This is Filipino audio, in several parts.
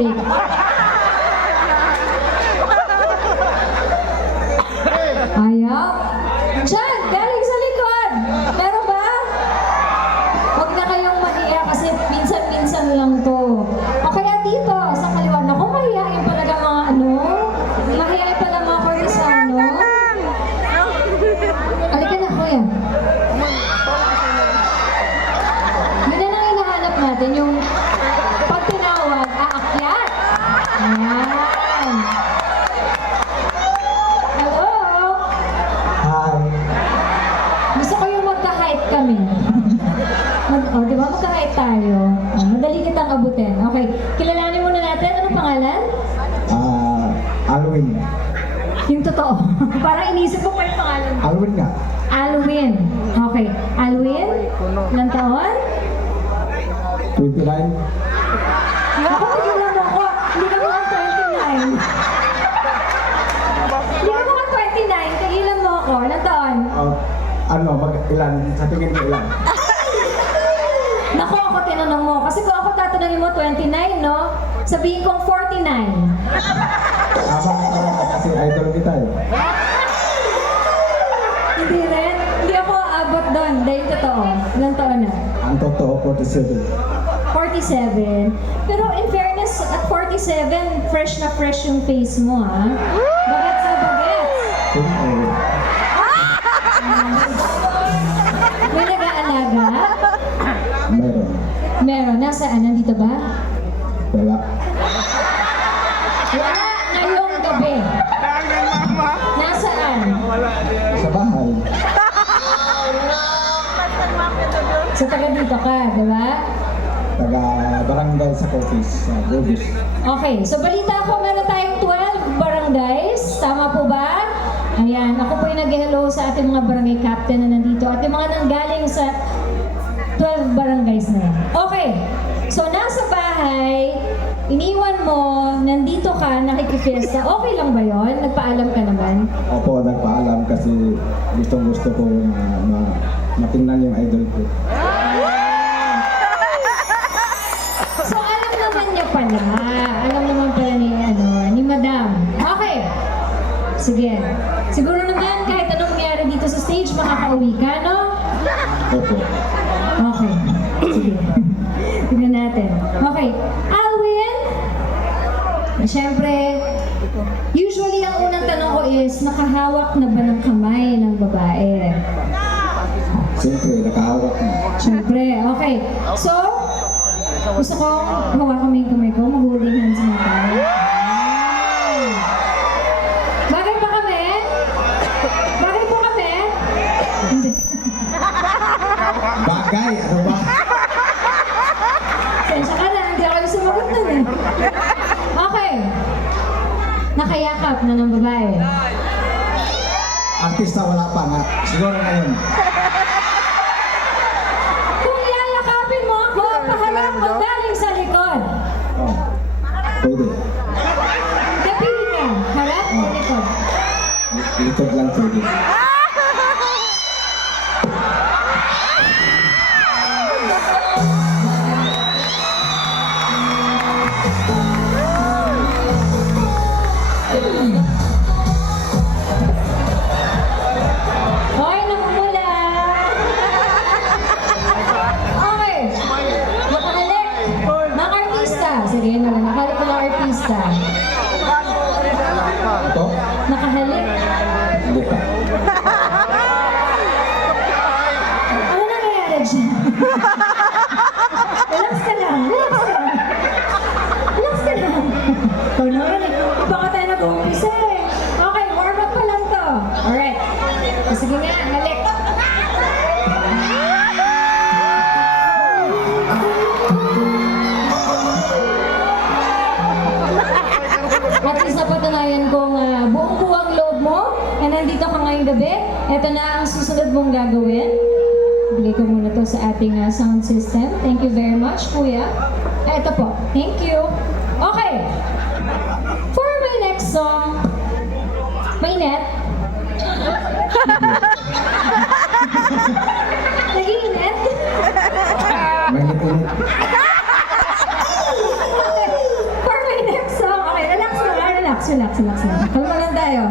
Eric. Ayaw. Diyan, galing sa likod. Meron ba? Huwag na kayong mahiya kasi minsan-minsan lang to. O kaya dito, sa kaliwa. Naku, mahihain talaga mga ano. Mahihain pala mga Cortesano. Halika na, kuya. Yun na lang hinahanap natin, yung pag tinawag, aakyat. Ayan. Hello? Hi. Gusto ko yung magka-height kami. Di ba magka-height tayo? Madali kitang abutin. Okay, kilalanin muna natin. Anong pangalan? Alwin. Yung totoo. Parang inisip ko pa yung pangalan. Alwin nga. Alwin. Okay. Alwin? Ilang taon? 29. Ako, tigilan mo ako. Hindi ka mukhang 29. Hindi ka mukhang 29. Tigilan mo ako. Ilang taon? Ilan? Sa tingin mo ilan? Naku, ako tinanong mo. Kasi kung ako tatanungin mo 29, no? Sabihin kong 49. Kasi idol kita eh. Hindi rin. Hindi ako aabot doon. Dahil totoo. Ilang taon na? Ang totoo, 47. 47. Pero in fairness, at 47, fresh na fresh yung face mo, ha? Bagets na bagets. May nag-aalaga? Meron. Meron. Nasaan? Nandito ba? Wala. Wala ngayong gabi. Nasaan? Sa bahay. Sa taga dito ka, di ba? Taga barangay sa Cotis, sa Gobis. Okay, so balita ko, meron tayong 12 barangays. Tama po ba? Ayan, ako po yung nag-hello sa ating mga barangay captain na nandito at yung mga nanggaling sa 12 barangays na yan. Okay, so nasa bahay, iniwan mo, nandito ka, nakikifiesta. Okay lang ba yon? Nagpaalam ka naman? Opo, nagpaalam kasi gusto ko na matingnan yung idol ko. So alam naman niya pala. Alam naman pala ni Madam. Okay. Sige. Siguro naman kahit anong nangyari dito sa stage, makakauwi ka, no? Opo. Okay. Sige. Tignan natin. Okay. Alwin? Siyempre, usually ang unang tanong ko is, nakahawak na ba ng kamay ng babae? Siyempre, nakahawak na. Siyempre. Okay. So, gusto ko hawakan mo yung kamay ko, mag-holding hands na tayo. Bagay pa kami? Bagay po kami? Hindi. Bagay! Ano ba? Sensya ka na, hindi ako yung sumagot nun eh. Okay. Nakayakap na ng babae. Artista wala pa nga. Siguro ngayon. Kung yayakapin mo ako, paharap o galing sa likod. Oh. Pwede. Kapili ka, harap o likod. Likod lang pwede. Hoy, namumula! Okay. Nakahalik. Mga artista. Sige, nakahalik ko ng artista. Ito? Nakahalik. Hindi pa. Ano nangyayari dyan? Relax ka lang. Relax ka lang. Relax ka lang. Ikaw naman eh. Baka tayo nag-umpisa eh. Okay, warm up pa lang to. Alright. Sige nga, halik. At least napatunayan kong buong-buong loob mo na nandito ka ngayong gabi. Ito na ang susunod mong gagawin. Bigay ko muna to sa ating sound system. Thank you very much, Kuya. Ito po. Thank you. Okay. For my next song, mainit. Nag-iinit? Mainit-init. For my relax lang. Kalma lang tayo.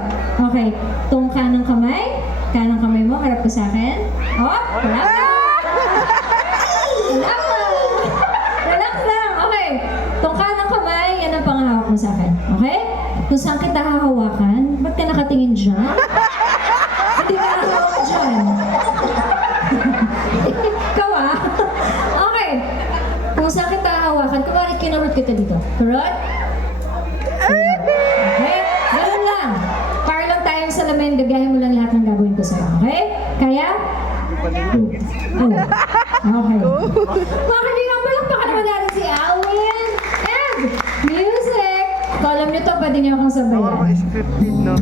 Okay, tong kanang kamay mo, harap ko sa akin. Oh, relax lang. Okay, tong kanang kamay, yan ang pangahawak mo sa akin. Okay? Kung saan kita hahawakan, ba't ka nakatingin dyan? Hindi ka hahawak dyan. Ikaw Okay. Kung saan kita hahawakan, kunwari kinurot kita dito. Kurot? Okay? Ganun lang. Para lang tayong salamin, gagahin mo lang lahat ng gagawin ko sa'yo. Okay? Kaya? Oh. Okay. Mga kaibigan, palakpakan naman natin si Alwin and music. Kung alam nyo to, pwede nyo akong sabayan. Scripted, no?